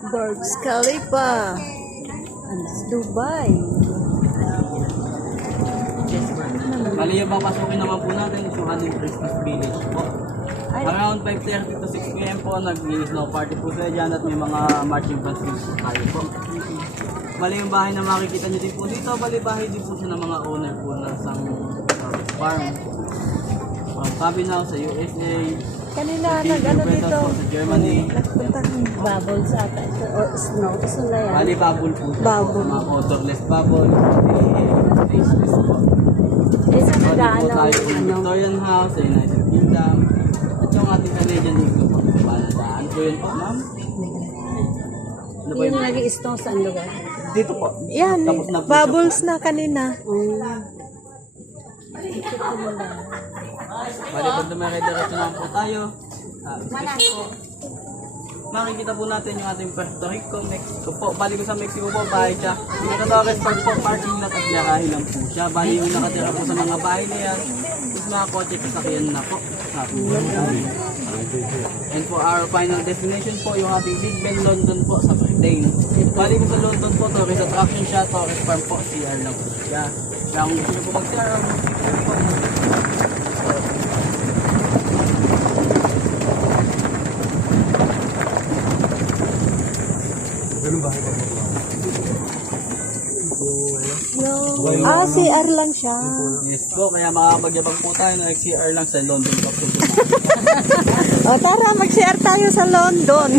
Burj Khalifa. Dubai. Bali yung papasukin naman po natin yung ating Christmas village po. Around 5:30 to 6 p.m. po, nag-snow party po sila dyan at may mga marching bands din po tayo po. Bali yung bahay na makikita nyo din po dito, bali bahay din po siya ng mga owner po ng isang farm. From Cabinao sa USA, Kanina sa nag-ano dito. sa Germany. Nagpunta ng bubbles ata. Or snow. Gusto na yan. Bali bubble po. Bubble. Mga odorless bubble, tasteless po. Eh, sa Bali po nag-aalaw tayo yung sa ano. Victorian House sa United Kingdom. At yung ating Canadian Eagle po. Ano po yun po, ma'am? Ano po Yung yun? nag-i-snow saan lugar? Dito po. Yan. Tapos na po siya Bubbles na kanina. Bali pag dumiretso naman po tayo. Mexico. Makikita po natin yung ating Puerto Rico, Mexico po. Bali ko sa Mexico po, bahay siya. Ito Torres Park po, parking lot at garahe lang po siya. Bali yung nakatira po sa mga bahay niya. Tapos mga kotse kasakyan na po. And for our final destination po, yung ating Big Ben, London po sa Britain. Bali ko sa London po, Torres Attraction siya, Torres Farm po, CR lang po siya. Kaya kung gusto nyo po mag-CR, CR lang siya. yes po, kaya makakapagyabang po tayo ng XCR lang sa London po. O tara, mag-CR tayo sa London.